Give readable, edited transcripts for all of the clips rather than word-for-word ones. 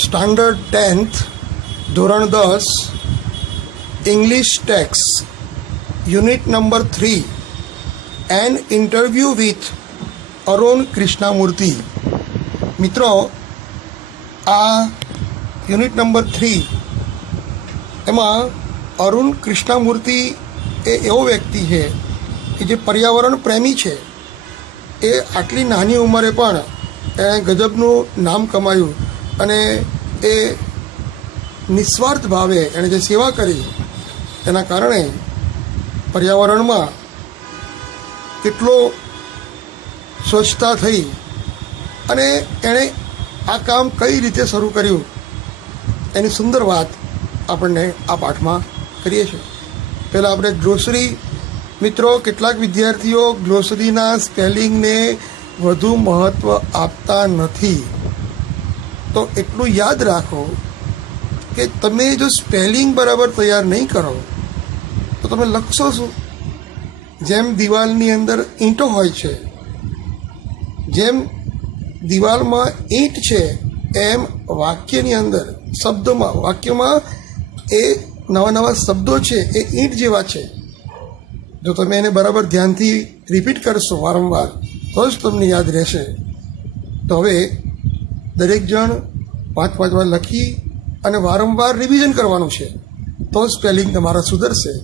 Standard 10th ધોરણ 10 English text unit number 3 an interview with Arun Krishnamurthy. મિત્રો, આ યુનિટ નંબર 3 એમાં અરુણ કૃષ્ણામૂર્તિ એ એવો વ્યક્તિ છે કે જે પર્યાવરણ પ્રેમી છે. એ આટલી નાની ઉંમરે પણ એણે ગજબનું નામ કમાયું અને એ નિસ્વાર્થ ભાવે એણે જે સેવા કરી એના કારણે પર્યાવરણમાં કેટલો સ્વચ્છતા થઈ અને એણે આ કામ કઈ રીતે શરૂ કર્યું એની સુંદર વાત આપણને આ પાઠમાં કરીએ છીએ. પહેલાં આપણે ગ્લોસરી, મિત્રો, કેટલાક વિદ્યાર્થીઓ ગ્લોસરીના સ્પેલિંગને વધુ મહત્ત્વ આપતા નથી. તો એટલું યાદ રાખો કે તમે જો સ્પેલિંગ બરાબર તૈયાર નહીં કરો તો તમે લખશો શું? જેમ દિવાલની અંદર ઈંટો હોય છે, જેમ દિવાલમાં ઈંટ છે, એમ વાક્યની અંદર વાક્યમાં એ નવા નવા શબ્દો છે એ ઈંટ જેવા છે. જો તમે એને બરાબર ધ્યાનથી રિપીટ કરશો વારંવાર તો જ તમને યાદ રહેશે. તો હવે દરેક જણ 5-5 વાર લખી અને વારંવાર રિવિઝન કરવાનું છે. તો જ સ્પેલિંગ તમારા સુધરશે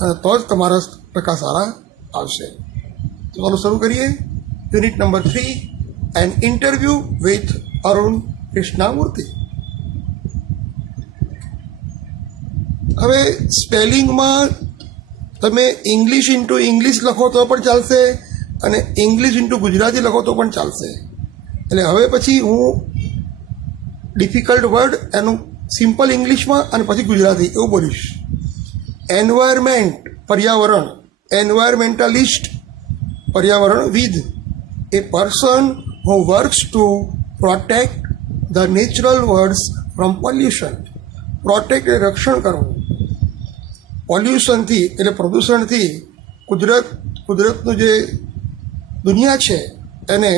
અને તો જ તમારા ટકા સારા આવશે. તો ચાલો શરૂ કરીએ. Unit number 3 an interview with Arun Krishnamurthy. હવે સ્પેલિંગમાં તમે ઇંગ્લિશ ઇન્ટુ ઇંગ્લિશ લખો તો પણ ચાલશે અને ઇંગ્લિશ ઇન્ટુ ગુજરાતી લખો તો પણ ચાલશે. એટલે હવે પછી હું ડિફિકલ્ટ વર્ડ એનું સિમ્પલ ઇંગ્લિશમાં અને પછી ગુજરાતી એવું બોલીશ. એન્વાયરમેન્ટ, પર્યાવરણ. એન્વાયરમેન્ટાલિસ્ટ, પર્યાવરણવિદ. A person who works to protect the natural worlds from pollution. Protect એ રક્ષણ કરવું, પોલ્યુશનથી એટલે પ્રદૂષણથી કુદરતનું જે દુનિયા છે એને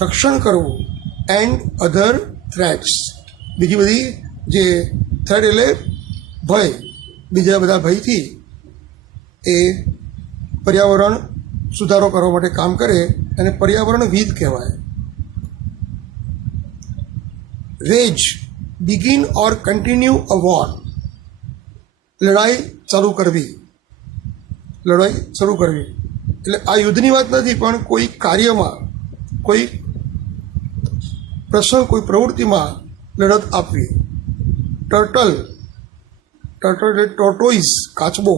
રક્ષણ કરવું. એન્ડ અધર થ્રેટ્સ, બીજી બધી જે થ્રેટ એટલે ભય, બીજા બધા ભયથી એ પર્યાવરણ સુધારો કરવા માટે કામ કરે અને પર્યાવરણવિદ કહેવાય. Rage, begin or continue a war. લડાઈ શરૂ કરવી એટલે આ યુદ્ધની વાત નથી, પણ કોઈ કાર્યમાં, કોઈ પ્રસંગ, કોઈ પ્રવૃત્તિમાં લડત આપવી. ટર્ટલ એટલે ટોર્ટોઇઝ, કાચબો.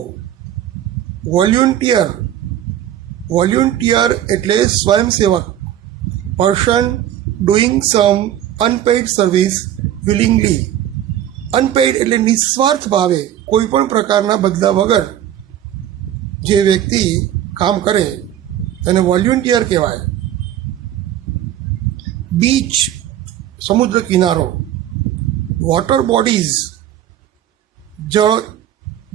વોલ્યુન્ટિયર એટલે સ્વયંસેવક. પર્સન ડુઈંગ સમ અનપેઇડ સર્વિસ વિલિંગલી. અનપેઇડ એટલે નિસ્વાર્થ ભાવે કોઈ પણ પ્રકારના બદલા વગર જે વ્યક્તિ કામ કરે તેને વોલ્યુન્ટિયર કહેવાય. બીચ, સમુદ્ર કિનારો. વોટર બોડીઝ,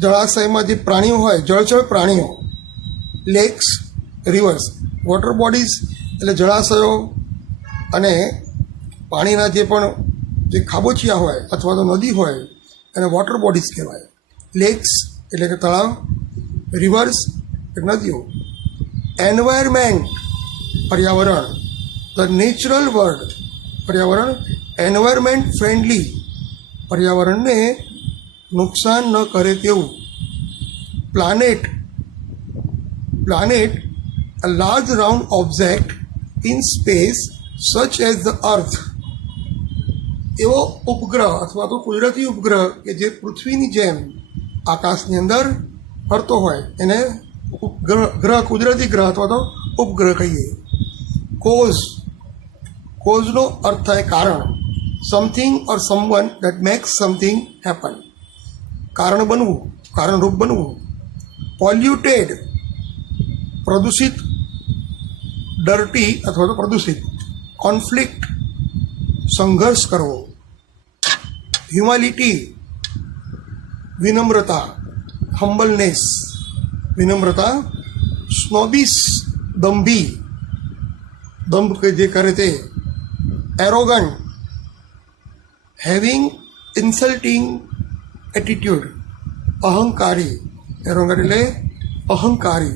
જળાશયમાં જે પ્રાણીઓ હોય, જળચર પ્રાણીઓ. લેક્સ, રિવર્સ. વોટર બોડીઝ એટલે જળાશયો અને પાણીના જે પણ જે ખાબોચિયા હોય અથવા તો નદી હોય એને વોટર બોડીઝ કહેવાય. લેક્સ એટલે કે તળાવ, રિવર્સ એટલે નદીઓ. એન્વાયરમેન્ટ, પર્યાવરણ. ધ નેચરલ વર્લ્ડ, પર્યાવરણ. એન્વાયરમેન્ટ ફ્રેન્ડલી, પર્યાવરણને નુકસાન ન કરે તેવું. Planet, a large round object in space such as the earth. એવો ઉપગ્રહ અથવા તો કુદરતી ઉપગ્રહ કે જે પૃથ્વીની જેમ આકાશની અંદર ફરતો હોય એને ગ્રહ, કુદરતી ગ્રહ અથવા તો ઉપગ્રહ કહીએ. કોઝનો અર્થ થાય કારણ. Something or someone that max something happen. કારણ બનવું, કારણરૂપ બનવું. પોલ્યુટેડ, પ્રદૂષિત, ડર્ટી અથવા તો પ્રદૂષિત. કોન્ફ્લિક્ટ, સંઘર્ષ કરવો. હ્યુમાલિટી, વિનમ્રતા. હમ્બલનેસ, વિનમ્રતા. સ્નોબિસ, દંભી, દંભ કે જે કરે તે. એરોગન્ટ, હેવિંગ ઇન્સલ્ટિંગ એટીટ્યુડ, અહંકારી, એરોગન્ટ એટલે અહંકારી.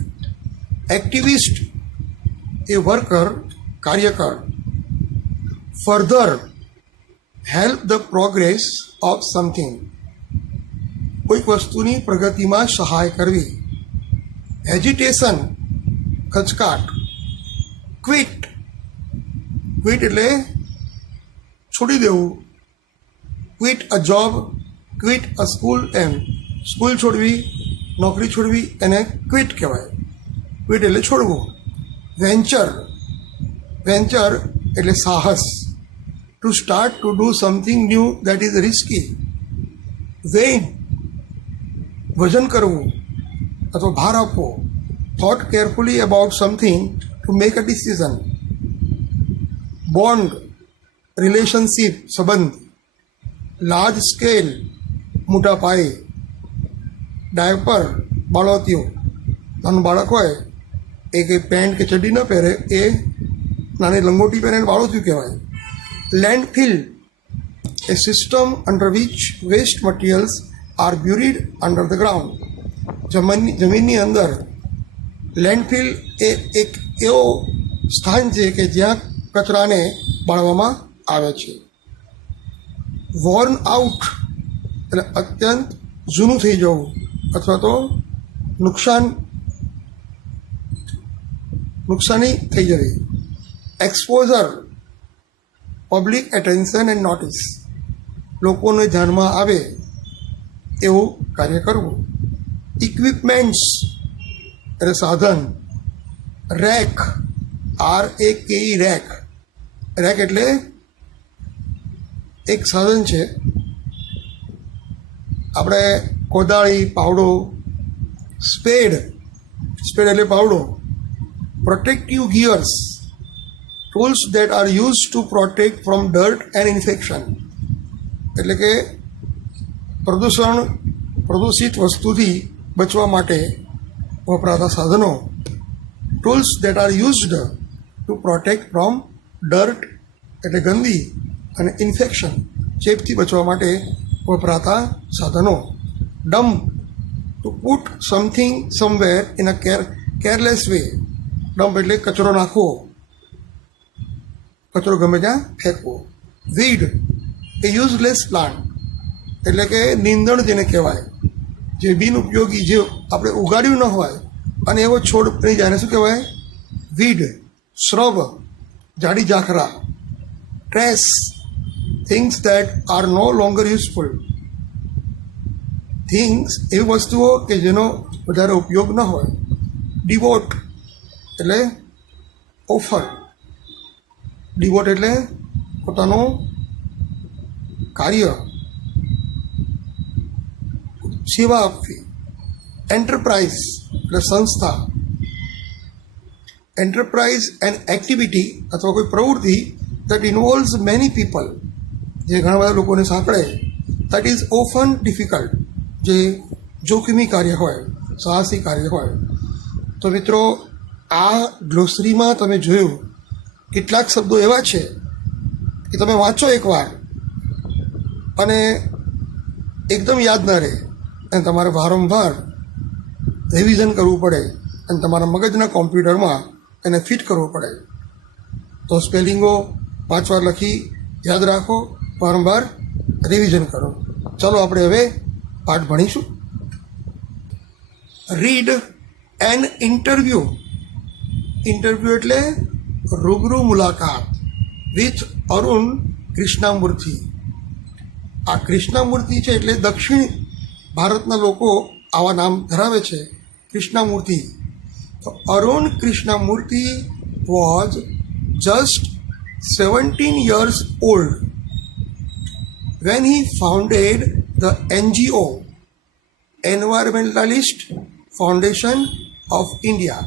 એક્ટિવિસ્ટ એ વર્કર, કાર્યકર. Further help the progress of something, કોઈક વસ્તુની પ્રગતિમાં સહાય કરવી. હેજિટેશન, ખચકાટ. ક્વિટ, ક્વિટ એટલે છોડી દેવું. ક્વિટ અ જોબ, ક્વિટ અ સ્કૂલ, એમ સ્કૂલ છોડવી, નોકરી છોડવી એને ક્વિટ કહેવાય. ક્વિટ એટલે છોડવું. વેન્ચર, વેન્ચર એટલે સાહસ. To start to do something new that is risky. Weigh, વજન કરવું અથવા ભાર આપવો. Thought carefully about something to make a decision. Bond, relationship, સંબંધ. લાર્જ સ્કેલ, મોટા પાયે. ડાયપર, બાળોતિયો. નાનું બાળક હોય એ કંઈ પેન્ટ કે ચડ્ડી ન પહેરે, એ નાની લંગોટી પહેરે બાળોતિયું કહેવાય. Landfill, a system under which waste materials are buried under the ground. જમીનની અંદર લેન્ડફિલ એ એક એવો સ્થાન છે કે જ્યાં કચરાને બાળવામાં આવે છે. વોર્ન આઉટ એટલે અત્યંત જૂનું થઈ જવું અથવા તો નુકસાની થઈ જવી. Exposure, public attention and notice, લોકોને ધ્યાનમાં આવે એવું કાર્ય કરવું. ઇક્વિપમેન્ટ્સ એટલે સાધન. Rack, RAKE, rack. રેક એટલે એક સાધન છે. આપણે કોદાળી, પાવડો. સ્પેડ, સ્પેડ એટલે પાવડો. Protective gears, tools that are used to protect from dirt and infection. એટલે કે પ્રદૂષિત વસ્તુથી બચવા માટે વપરાતા સાધનો. Tools that are used to protect from dirt એટલે ગંદી અને ઇન્ફેક્શન ચેપથી બચવા માટે વપરાતા સાધનો. Dump, two put something somewhere in a careless way. Dump એટલે કચરો નાખવો, કચરો ગમે ત્યાં ફેંકવો. વીડ, એ યુઝલેસ પ્લાન્ટ એટલે કે નીંદણ જેને કહેવાય, જે બિનઉપયોગી, જે આપણે ઉગાડ્યું ન હોય અને એવો છોડ બની જાય, શું કહેવાય? વીડ. શ્રબ, જાડી ઝાખરા. Trash, things that are no longer useful. Things એવી વસ્તુઓ કે જેનો વધારે ઉપયોગ ન હોય. ડિવોટ એટલે ઓફર. ડિવોટ એટલે પોતાનું કાર્ય, સેવા આપવી. એન્ટરપ્રાઇઝ એટલે સંસ્થા. એન્ટરપ્રાઇઝ એન્ડ એક્ટિવિટી અથવા કોઈ પ્રવૃત્તિ દેટ ઇન્વોલ્વ્સ મેની પીપલ, જે ઘણા બધા લોકોને સાંકળે. દેટ ઇઝ ઓફન ડિફિકલ્ટ, જે જોખમી કાર્ય હોય, સાહસી કાર્ય હોય. તો મિત્રો, આ ગ્લોસરીમાં તમે જોયું કેટલાક શબ્દો એવા છે કે તમે વાંચો એકવાર અને એકદમ યાદ ન રહે, અને તમારે વારંવાર રિવિઝન કરવું પડે અને તમારા મગજના કોમ્પ્યુટરમાં એને ફિટ કરવું પડે. તો સ્પેલિંગો 5 વાર લખી યાદ રાખો, વારંવાર રિવિઝન કરો. ચાલો આપણે હવે પાઠ ભણીશું. Read an interview. ઇન્ટરવ્યૂ એટલે રૂબરૂ મુલાકાત વિથ અરુણ કૃષ્ણામૂર્તિ. આ કૃષ્ણામૂર્તિ છે એટલે દક્ષિણ ભારતના લોકો આવા નામ ધરાવે છે, કૃષ્ણામૂર્તિ. તો Arun Krishnamurthy was just 17 years old when he founded the NGO, Environmentalist Foundation of India.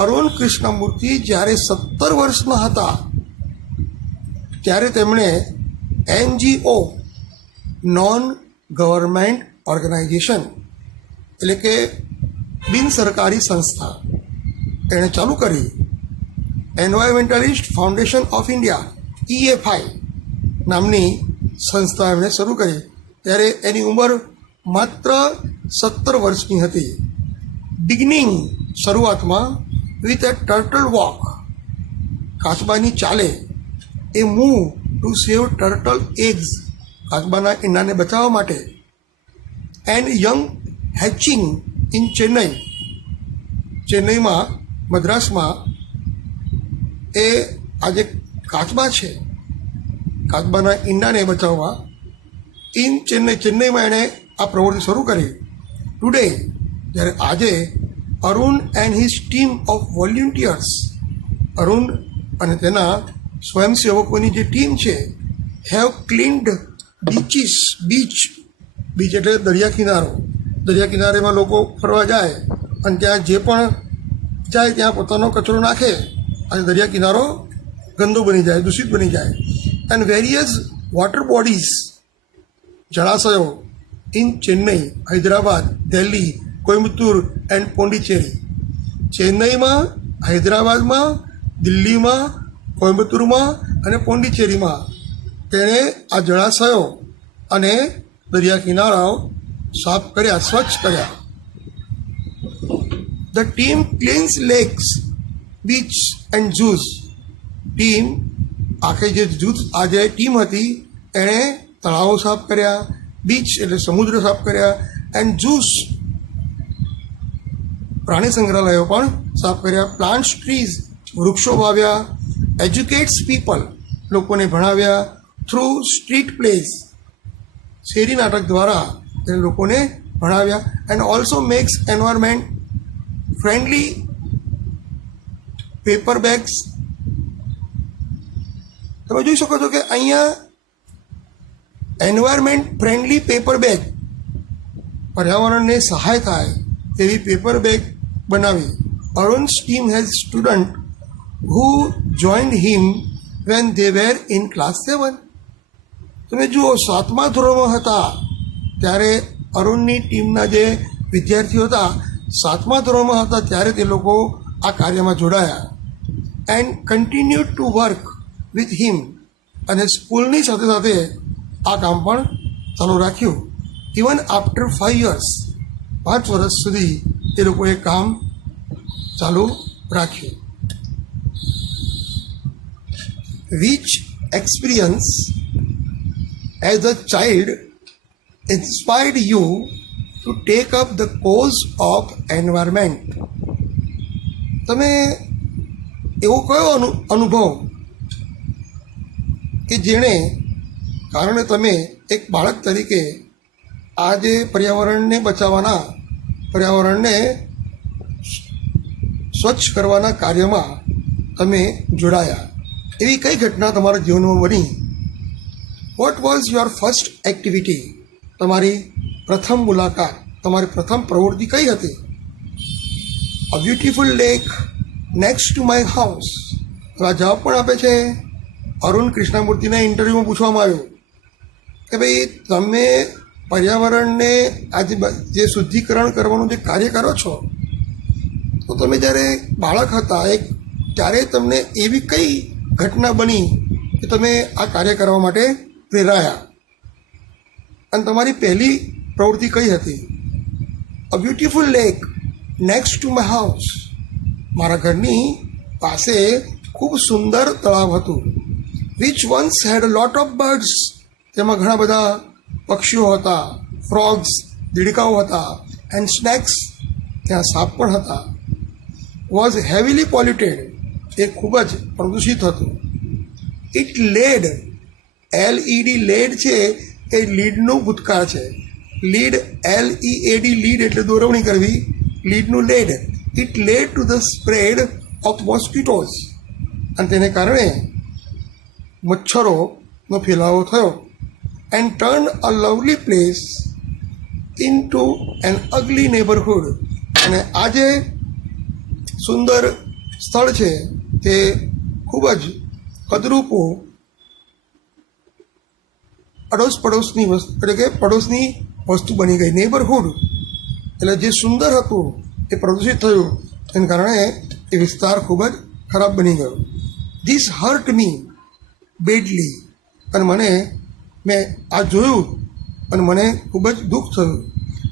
Arun Krishnamurthy જ્યારે 17 વર્ષના હતા ત્યારે તેમણે NGO, નોન ગવર્મેન્ટ ઓર્ગેનાઇઝેશન એટલે કે બિન સરકારી સંસ્થા એણે ચાલુ કરી. Environmentalist foundation of India, EFI, નામની સંસ્થા એમણે શરૂ કરી. ત્યારે એની ઉંમર માત્ર 17 વર્ષની હતી. બિગિનિંગ શરૂઆતમાં વિથ એ ટર્ટલ વોક, કાચબાની ચાલે, a move to save turtle eggs, કાચબાના ઈંડાને બચાવવા માટે, and young hatching in Chennai, ચેન્નઈમાં મદ્રાસમાં એ આજે કાચબા છે, કાચબાના ઈંડાને બચાવવા ઇન ચેન્નઈમાં એણે આ પ્રવૃત્તિ શરૂ કરી. ટુડે, જ્યારે આજે Arun and his team of volunteers, Arun અને તેના સ્વયંસેવકોની જે ટીમ છે, હેવ ક્લીન્ડ બીચ એટલે દરિયા કિનારો. દરિયા કિનારેમાં લોકો ફરવા જાય અને ત્યાં જે પણ જાય ત્યાં પોતાનો કચરો નાખે અને દરિયા કિનારો ગંદો બની જાય, દૂષિત બની જાય. એન્ડ વેરિયસ વોટર બોડીઝ, જળાશયો ઇન ચેન્નઈ, હૈદરાબાદ, દિલ્હી, કોઇમ્બતુર એન્ડ પોંડિચેરી. ચેન્નઈમાં, હૈદરાબાદમાં, દિલ્હીમાં, કોઇમ્બતુરમાં અને પોંડિચેરીમાં તેણે આ જળાશયો અને દરિયા કિનારાઓ સાફ કર્યા, સ્વચ્છ કર્યા. The team cleans lakes, beach and zoos. Team, આખી જે જૂથ, આ જે ટીમ હતી એણે તળાવો સાફ કર્યા, બીચ એટલે સમુદ્ર સાફ કર્યા, એન્ડ ઝૂઝ પ્રાણી સંગ્રહાલયો પણ સાફ કર્યા. પ્લાન્ટ્સ ટ્રીઝ, વૃક્ષો વાવ્યા. એજ્યુકેટ્સ પીપલ, લોકોને ભણાવ્યા. થ્રુ સ્ટ્રીટ પ્લેસ, શેરી નાટક દ્વારા તેને લોકોને ભણાવ્યા. And also makes environment friendly paper bags. તમે જોઈ શકો છો કે અહીંયા એન્વાયરમેન્ટ ફ્રેન્ડલી પેપર બેગ, પર્યાવરણને સહાય થાય તેવી પેપર બેગ બનાવી. Arun's team has student who joined him when they were in class 7. તમે જુઓ, 7મા ધોરણમાં હતા ત્યારે અરુણની ટીમના જે વિદ્યાર્થીઓ હતા 7મા ધોરણમાં હતા ત્યારે તે લોકો આ કાર્યમાં જોડાયા. And continue to work with him, અને સ્કૂલની સાથે સાથે આ કામ પણ ચાલુ રાખ્યું. ઇવન આફ્ટર 5 years, 5 વર્ષ સુધી એ લોકોએ કામ ચાલુ રાખ્યું. Which experience as a child inspired you to take up the cause of environment. તમે એવો કયો અનુભવ કે જેણે કારણે તમે એક બાળક તરીકે આ જે પર્યાવરણને બચાવવાના, પર્યાવરણને સ્વચ્છ કરવાના કાર્યમાં તમે જોડાયા? એવી કઈ ઘટના તમારા જીવનમાં બની? What was your first activity? તમારી પ્રથમ મુલાકાત, તમારી પ્રથમ પ્રવૃત્તિ કઈ હતી? A beautiful lake next to my house. આ જવાબ પણ આપે છે. અરુણ કૃષ્ણમૂર્તિના ઇન્ટરવ્યૂમાં પૂછવામાં આવ્યું કે ભાઈ તમે પર્યાવરણને આજે જે શુદ્ધિકરણ કરવાનું જે કાર્ય કરો છો, તો તમે જ્યારે બાળક હતા ત્યારે તમને એવી કઈ ઘટના બની કે તમે આ કાર્ય કરવા માટે પ્રેરાયા? અને તમારી પહેલી પ્રવૃત્તિ કઈ હતી? A beautiful lake next to my house. મારા ઘરની પાસે ખૂબ સુંદર તળાવ હતું. Which once had a lot of birds. તેમાં ઘણા બધા પક્ષીઓ હતા, ફ્રોગ્સ, દીડકાઓ હતા, એન્ડ સ્નેક્સ, ત્યાં સાપ પણ હતા. Was heavily polluted. એ ખૂબ જ પ્રદૂષિત હતું. ઇટ લેડ, LED, લેડ છે એ લીડનું ભૂતકાળ છે. લીડ, LEAD, લીડ એટલે દોરવણી કરવી, લીડનું led. It led to the spread of mosquitoes. અને તેને કારણે મચ્છરોનો ફેલાવો થયો. And turn a lovely place into an ugly neighbourhood. અને આ જે સુંદર સ્થળ છે તે ખૂબ જ કદરૂપું પડોશની વસ્તુ, એટલે કે પડોશની વસ્તુ બની ગઈ. નેબરહુડ એટલે જે સુંદર હતું એ પ્રદૂષિત થયું, એને કારણે એ વિસ્તાર ખૂબ જ ખરાબ બની ગયો. This hurt me badly. અને મેં આ જોયું અને મને ખૂબ જ દુઃખ થયું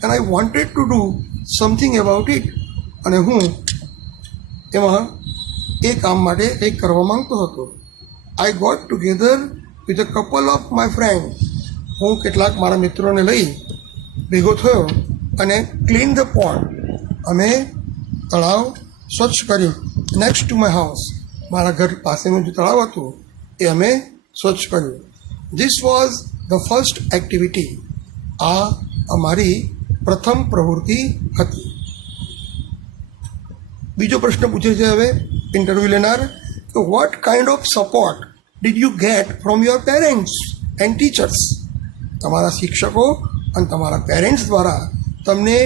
and I wanted to do something about it. અને હું એમાં એ કામ માટે કંઈક કરવા માંગતો હતો. I got together with a couple of my friend. હું કેટલાક મારા મિત્રોને લઈ ભેગો થયો અને ક્લીન ધ પોન્ડ. અમે તળાવ સ્વચ્છ કર્યું. નેક્સ્ટ ટુ માય હાઉસ, મારા ઘર પાસેનું જે તળાવ હતું એ અમે સ્વચ્છ કર્યું. This was the first activity. આ અમારી પ્રથમ પ્રવૃત્તિ હતી. બીજો પ્રશ્ન પૂછે છે હવે ઇન્ટરવ્યૂ લેનાર કે what kind of support did you get from your parents and teachers. તમારા શિક્ષકો અને તમારા પેરેન્ટ્સ દ્વારા તમને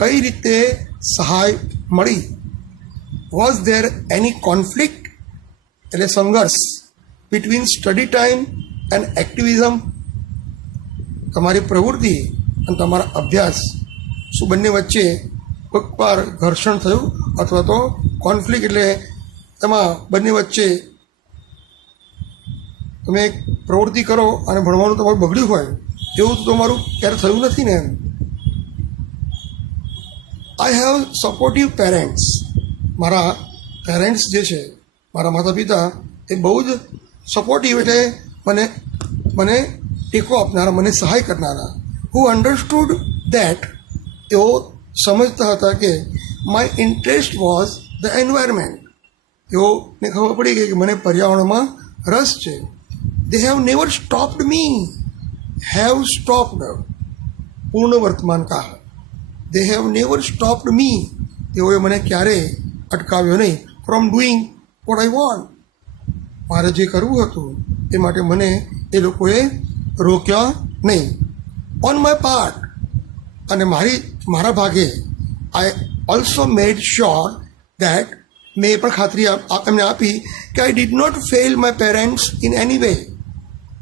કઈ રીતે સહાય મળી. વોઝ ધેર એની કોન્ફ્લિક્ટ એટલે સંઘર્ષ between study time and activism. તમારી પ્રવૃત્તિ અને તમારા અભ્યાસ શું બંને વચ્ચે કોઈક વાર ઘર્ષણ થયું અથવા તો કોન્ફ્લિક્ટ એટલે એમાં બંને વચ્ચે તમે એક પ્રવૃત્તિ કરો અને ભણવાનું તમારું બગડ્યું હોય એવું તો તમારું ક્યારે થયું નથી ને એમ. I have supportive parents. મારા પેરેન્ટ્સ જે છે મારા માતા પિતા એ બહુ જ સપોર્ટિવ એટલે મને ટેકો આપનારા, મને સહાય કરનારા. હુ અન્ડરસ્ટુડ દેટ, તેઓ સમજતા હતા કે my interest was the environment. તેઓને ખબર પડી ગઈ કે મને પર્યાવરણમાં રસ છે. They have never stopped me. Have stopped પૂર્ણ વર્તમાન કાળ. દે હેવ નેવર સ્ટોપ્ડ મી. તેઓએ મને ક્યારેય અટકાવ્યો નહીં from doing what I want. મારે જે કરવું હતું એ માટે મને એ લોકોએ રોક્યા નહીં. ઓન માય પાર્ટ, અને મારા ભાગે I also made sure that, મેં એ પણ ખાતરી એમને આપી કે I did not fail my parents in any way.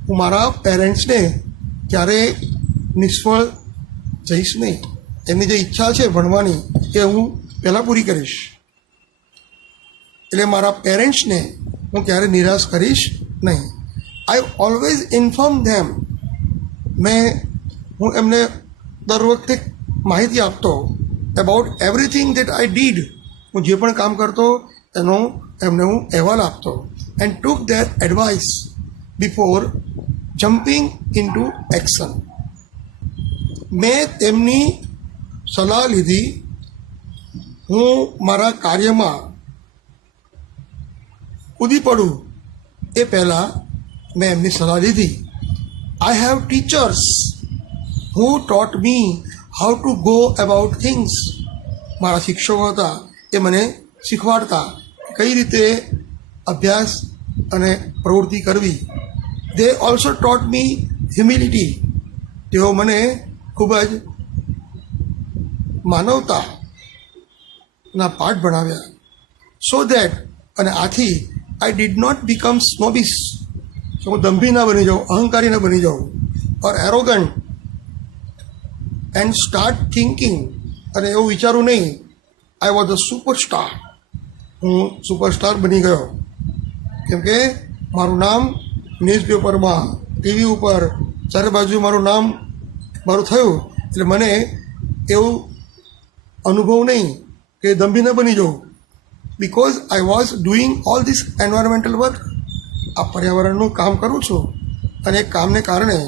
હું મારા પેરેન્ટ્સને ક્યારેય નિષ્ફળ જઈશ નહીં. એમની જે ઈચ્છા છે ભણવાની એ હું પહેલાં પૂરી કરીશ. એટલે મારા પેરેન્ટ્સને હું ક્યારેય નિરાશ કરીશ નહીં. આઈ ઓલવેઝ ઇન્ફોર્મ ધેમ. હું એમને દર વખતે માહિતી આપતો about everything that I did. હું જે પણ કામ કરતો એનો એમને હું અહેવાલ આપતો. And took there advice before jumping in two action. મેં તેમની સલાહ લીધી. હું મારા કાર્યમાં કૂદી પડું એ પહેલાં મેં એમની સલાહ લીધી. I have teachers who taught me how to go about things. મારા શિક્ષકો હતા એ મને શીખવાડતા કઈ રીતે અભ્યાસ અને પ્રવૃત્તિ કરવી. They also taught me humility. તેઓ મને ખૂબ જ માનવતાના પાઠ ભણાવ્યા. સો દેટ, અને આથી આઈ ડીડ નોટ બીકમ સ્નોબિશ. હું દંભી ના બની જાઉં, અહંકારી ના બની જાઉં, ઓર એરોગન્ટ એન્ડ સ્ટાર્ટ થિંકિંગ. અને એવું વિચારું નહીં આઈ વોઝ અ સુપરસ્ટાર. હું સુપરસ્ટાર બની ગયો કેમ કે મારું નામ ન્યૂઝપેપરમાં, ટીવી ઉપર ચારે બાજુ મારું નામ થયું. એટલે મને એવું અનુભવ નહીં કે દંભી ન બની જાઉં. Because I was doing all this environmental work. આ પર્યાવરણનું કામ કરું છું અને એ કામને કારણે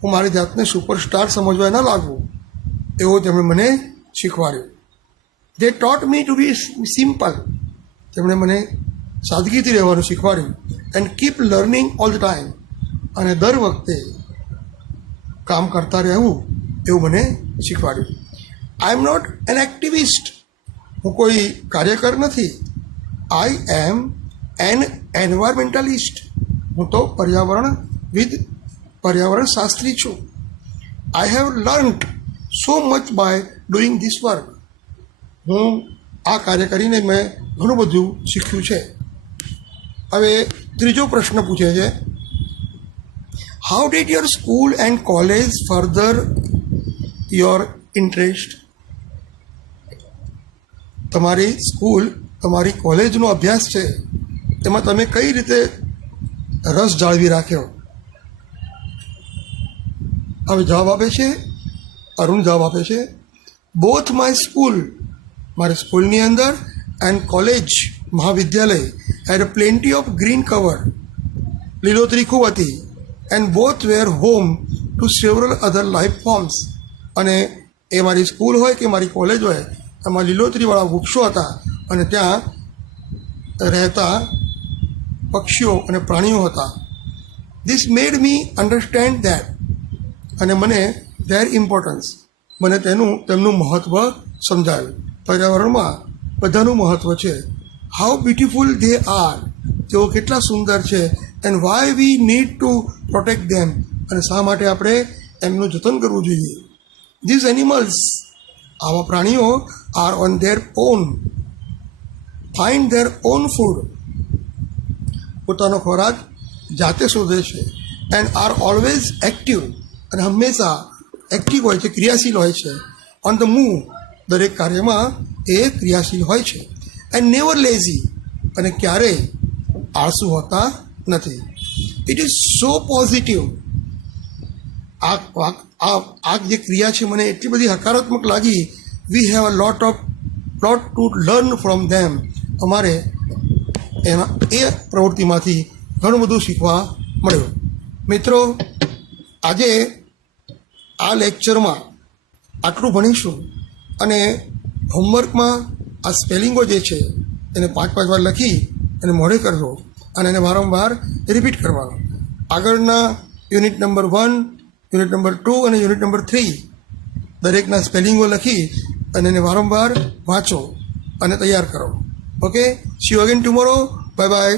હું મારી જાતને સુપરસ્ટાર સમજવા ન લાગવું એવું તેમણે મને શીખવાડ્યું. They taught me to be simple. તેમણે મને સાદગીથી રહેવાનું શીખવાડ્યું. And keep learning all the time. અને દર વખતે કામ કરતા રહેવું એવું મને શીખવાડ્યું. I am not an activist. હું કોઈ કાર્યકર નથી. I am an environmentalist. હું તો પર્યાવરણ શાસ્ત્રી છું. I have learnt so much by doing this work. હું આ કાર્ય કરીને મેં ઘણું બધું શીખ્યું છે. હવે ત્રીજો પ્રશ્ન પૂછે છે, how did your school and college further your interest. તમારી સ્કૂલ, તમારી કોલેજનો અભ્યાસ છે એમાં તમે કઈ રીતે રસ જાળવી રાખ્યો. હવે જવાબ આપે છે અરુણ, જવાબ આપે છે બોથ માય સ્કૂલ, મારી સ્કૂલની અંદર એન્ડ કોલેજ મહાવિદ્યાલય had plenty of green cover, લીલોતરી ખૂબ હતી, and both were home to several other life forms, અને એ મારી સ્કૂલ હોય કે મારી કોલેજ હોય એમાં લીલોતરીવાળા વૃક્ષો હતા અને ત્યાં રહેતા પક્ષીઓ અને પ્રાણીઓ હતા. This made me understand that, અને મને ધેર ઇમ્પોર્ટન્સ, મને તેમનું મહત્ત્વ સમજાવ્યું. પર્યાવરણમાં બધાનું મહત્ત્વ છે. હાઉ બ્યુટિફુલ ધે આર, તેઓ કેટલા સુંદર છે. And why we need to protect them, અને શા માટે આપણે એમનું જતન કરવું જોઈએ. ધીઝ એનિમલ્સ, આવા પ્રાણીઓ are on there on, find there on food, પોતાનો ખોરાક જાતે શોધે છે. એન્ડ આર ઓલવેઝ એક્ટિવ, અને હંમેશા એક્ટિવ હોય છે, ક્રિયાશીલ હોય છે. ઓન ધ મૂવ, દરેક કાર્યમાં એ ક્રિયાશીલ હોય છે. એન્ડ નેવર લેઝી, અને ક્યારેય આળસુ હોતા નથી. It is so positive. આ જે ક્રિયા છે મને એટલી બધી હકારાત્મક લાગી. We have a lot to learn from them. અમારે એ પ્રવૃત્તિમાંથી ઘણું બધું શીખવા મળ્યું. મિત્રો, આજે આ લેક્ચરમાં આટલું ભણીશું, અને હોમવર્કમાં આ સ્પેલિંગો જે છે એને 5-5 વાર લખી અને મોઢે કરવો, અને એને વારંવાર રિપીટ કરવાનો. આગળના યુનિટ નંબર 1, યુનિટ નંબર 2 અને યુનિટ નંબર 3 દરેકના સ્પેલિંગો લખી અને એને વારંવાર વાંચો અને તૈયાર કરો. Okay, C you again tomorrow. Bye bye.